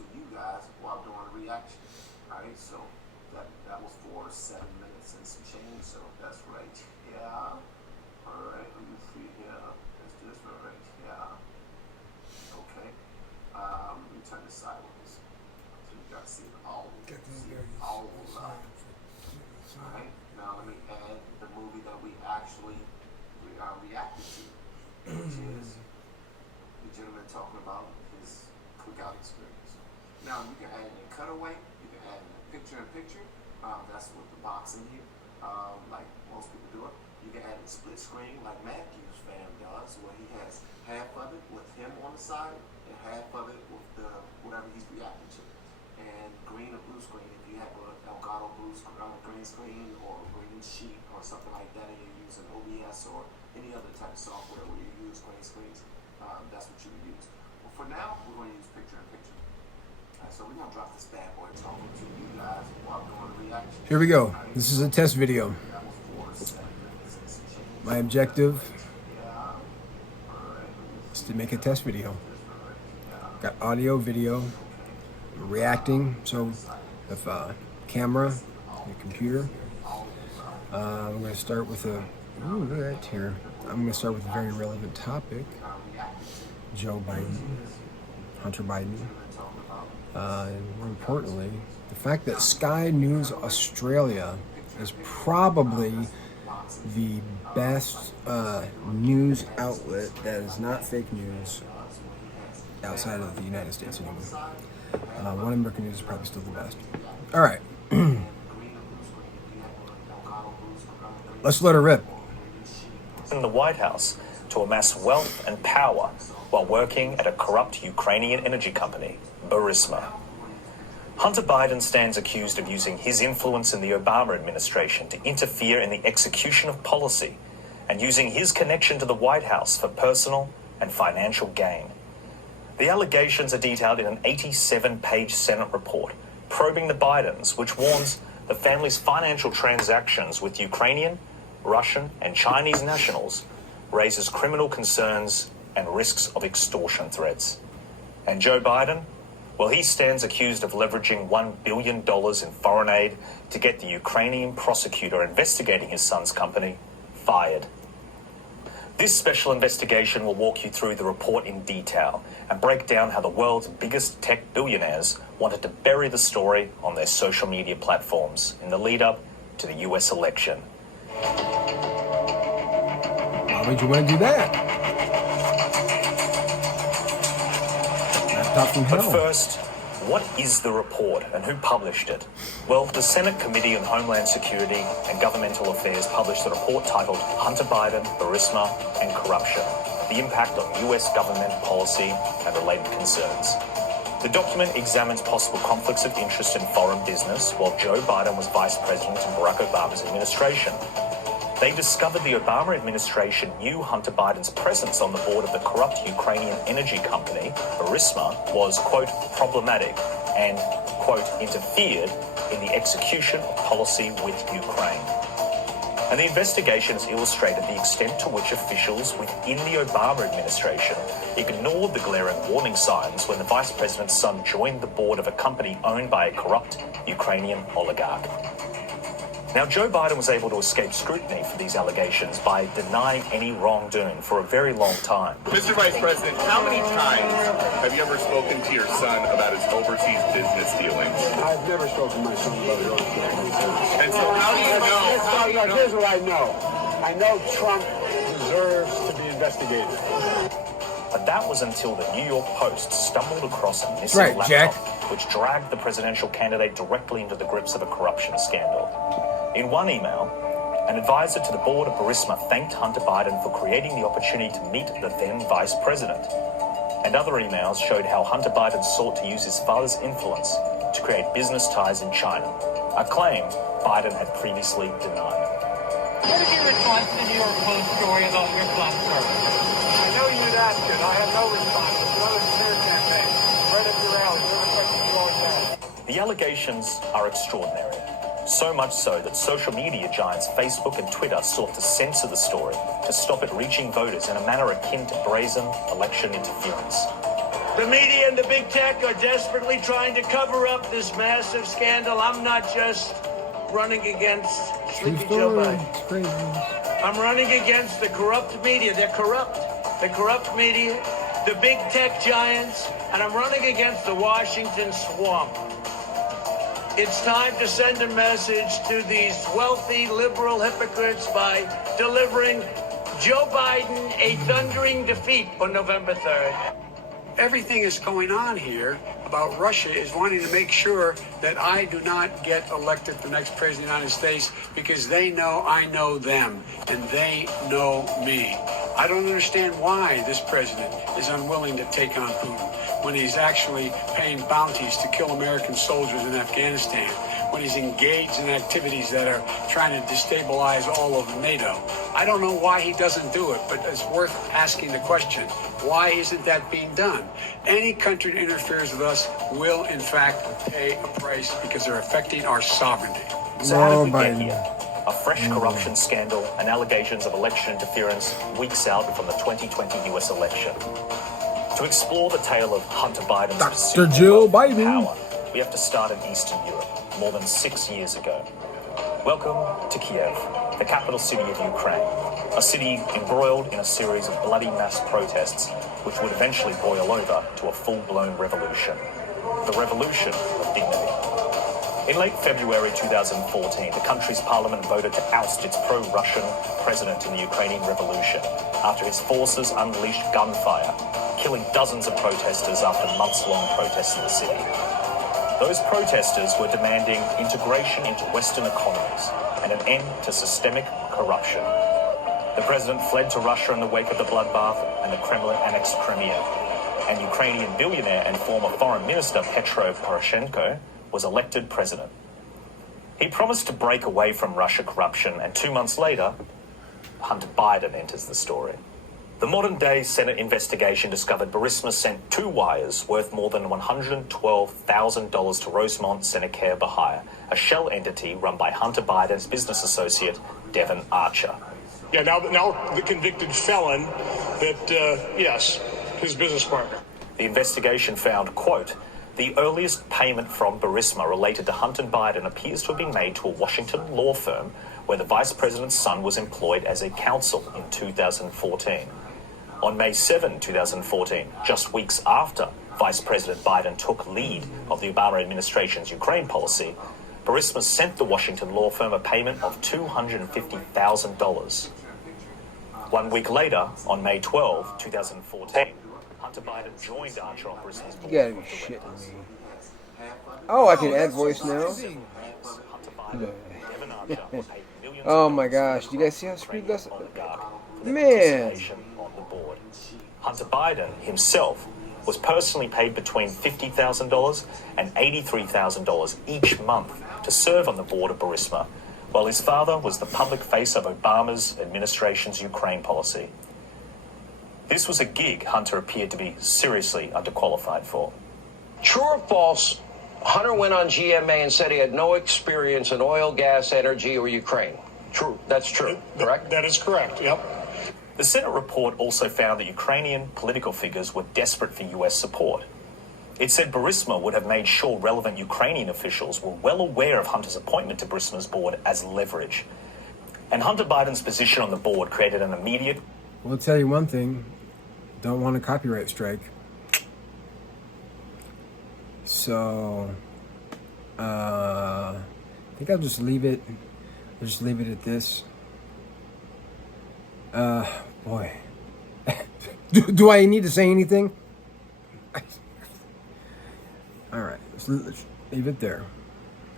to you guys while doing a reaction. Alright, so that was for 7 minutes and some change, so that's right. Yeah. Alright, let me see here. Let's do this right here. Okay. Let me turn this sideways. So you guys see all of it. Alright, now let me add the movie that we actually reacted to, which is the gentleman talking about his cookout experience. Now you can add in a cutaway, you can add in a picture-in-picture. That's what the box in here, like most people do it. You can add in split screen like Matthew's fam does, where he has half of it with him on the side and half of it with the whatever he's reacting to. And green or blue screen, if you have a Elgato green screen or green sheet or something like that, and you're using OBS or any other type of software where you use green screens, that's what you would use. Well, for now, we're going to use picture-in-picture. So we're going to drop this bad boy talking to you guys while doing a reaction. Here we go. This is a test video. My objective is to make a test video. Got audio, video, reacting. So with camera, the computer. I'm going to start with a, look at that here. I'm going to start with a very relevant topic. Joe Biden, Hunter Biden. And more importantly, the fact that Sky News Australia is probably the best news outlet that is not fake news outside of the United States anyway. One American News is probably still the best. All right. Let's let her rip. In the White House to amass wealth and power while working at a corrupt Ukrainian energy company, Burisma. Hunter Biden stands accused of using his influence in the Obama administration to interfere in the execution of policy and using his connection to the White House for personal and financial gain. The allegations are detailed in an 87-page Senate report probing the Bidens, which warns the family's financial transactions with Ukrainian, Russian, and Chinese nationals raises criminal concerns and risks of extortion threats. And Joe Biden? Well, he stands accused of leveraging $1 billion in foreign aid to get the Ukrainian prosecutor investigating his son's company fired. This special investigation will walk you through the report in detail and break down how the world's biggest tech billionaires wanted to bury the story on their social media platforms in the lead up to the US election. Why would you want to do that? But first, what is the report and who published it? Well, the Senate Committee on Homeland Security and Governmental Affairs published a report titled Hunter Biden, Burisma, and Corruption, the Impact on U.S. Government Policy and Related Concerns. The document examines possible conflicts of interest in foreign business while Joe Biden was Vice President in Barack Obama's administration. They discovered the Obama administration knew Hunter Biden's presence on the board of the corrupt Ukrainian energy company, Burisma, was, quote, problematic and, quote, interfered in the execution of policy with Ukraine. And the investigation has illustrated the extent to which officials within the Obama administration ignored the glaring warning signs when the vice president's son joined the board of a company owned by a corrupt Ukrainian oligarch. Now, Joe Biden was able to escape scrutiny for these allegations by denying any wrongdoing for a very long time. Mr. Vice President, how many times have you ever spoken to your son about his overseas business dealings? I've never spoken to my son about his overseas business dealings. And so how do you know? Here's what I know. I know Trump deserves to be investigated. But that was until the New York Post stumbled across a missing laptop, which dragged the presidential candidate directly into the grips of a corruption scandal. In one email, an advisor to the board of Burisma thanked Hunter Biden for creating the opportunity to meet the then vice president. And other emails showed how Hunter Biden sought to use his father's influence to create business ties in China, a claim Biden had previously denied. What is your response to the New York Post story about your platform? I know you'd ask it. I have no response. It's another smear campaign. Right up your alley. Whatever questions you always ask. The allegations are extraordinary. So much so that social media giants Facebook and Twitter sought to censor the story to stop it reaching voters in a manner akin to brazen election interference. The media and the big tech are desperately trying to cover up this massive scandal. I'm not just running against Sleepy Joe Biden. It's crazy. I'm running against the corrupt media. They're corrupt. The corrupt media, the big tech giants, and I'm running against the Washington swamp. It's time to send a message to these wealthy liberal hypocrites by delivering Joe Biden a thundering defeat on November 3rd. Everything that's going on here about Russia is wanting to make sure that I do not get elected the next president of the United States because they know I know them and they know me. I don't understand why this president is unwilling to take on Putin when he's actually paying bounties to kill American soldiers in Afghanistan, when he's engaged in activities that are trying to destabilize all of NATO. I don't know why he doesn't do it, but it's worth asking the question. Why isn't that being done? Any country that interferes with us will, in fact, pay a price because they're affecting our sovereignty. So how did we get here? A fresh corruption scandal and allegations of election interference weeks out from the 2020 US election. To explore the tale of Hunter Biden's Dr. pursuit Joe of Biden. power, we have to start in Eastern Europe, more than 6 years ago. Welcome to Kiev, the capital city of Ukraine, a city embroiled in a series of bloody mass protests which would eventually boil over to a full-blown revolution. The revolution of dignity. In late February 2014, the country's parliament voted to oust its pro-Russian president in the Ukrainian revolution after his forces unleashed gunfire, killing dozens of protesters after months-long protests in the city. Those protesters were demanding integration into Western economies and an end to systemic corruption. The president fled to Russia in the wake of the bloodbath, and the Kremlin annexed Crimea. And Ukrainian billionaire and former foreign minister Petro Poroshenko was elected president. He promised to break away from Russia corruption, and 2 months later, Hunter Biden enters the story. The modern-day Senate investigation discovered Burisma sent 2 wires worth more than $112,000 to Rosemont Senecare Bahia, a shell entity run by Hunter Biden's business associate, Devon Archer. Yeah, now the convicted felon that, yes, his business partner. The investigation found, quote, the earliest payment from Burisma related to Hunter Biden appears to have been made to a Washington law firm where the vice president's son was employed as a counsel in 2014. On May 7, 2014, just weeks after Vice President Biden took lead of the Obama administration's Ukraine policy, Burisma sent the Washington law firm a payment of $250,000. 1 week later, on May 12, 2014, Hunter Biden joined Archer on Burisma's board. You gotta be shitting me. Oh, I can add voice now? Oh my gosh, do you guys see how screwed this is? Man! Hunter Biden himself was personally paid between $50,000 and $83,000 each month to serve on the board of Burisma, while his father was the public face of Obama's administration's Ukraine policy. This was a gig Hunter appeared to be seriously underqualified for. True or false, Hunter went on GMA and said he had no experience in oil, gas, energy, or Ukraine. True. That's true, correct? That is correct, yep. The Senate report also found that Ukrainian political figures were desperate for US support. It said Burisma would have made sure relevant Ukrainian officials were well aware of Hunter's appointment to Burisma's board as leverage. And Hunter Biden's position on the board created an immediate... Well, I'll tell you one thing. Don't want a copyright strike. So, I think I'll just leave it. I'll just leave it at this. Boy. do I need to say anything? All right, let's leave it there.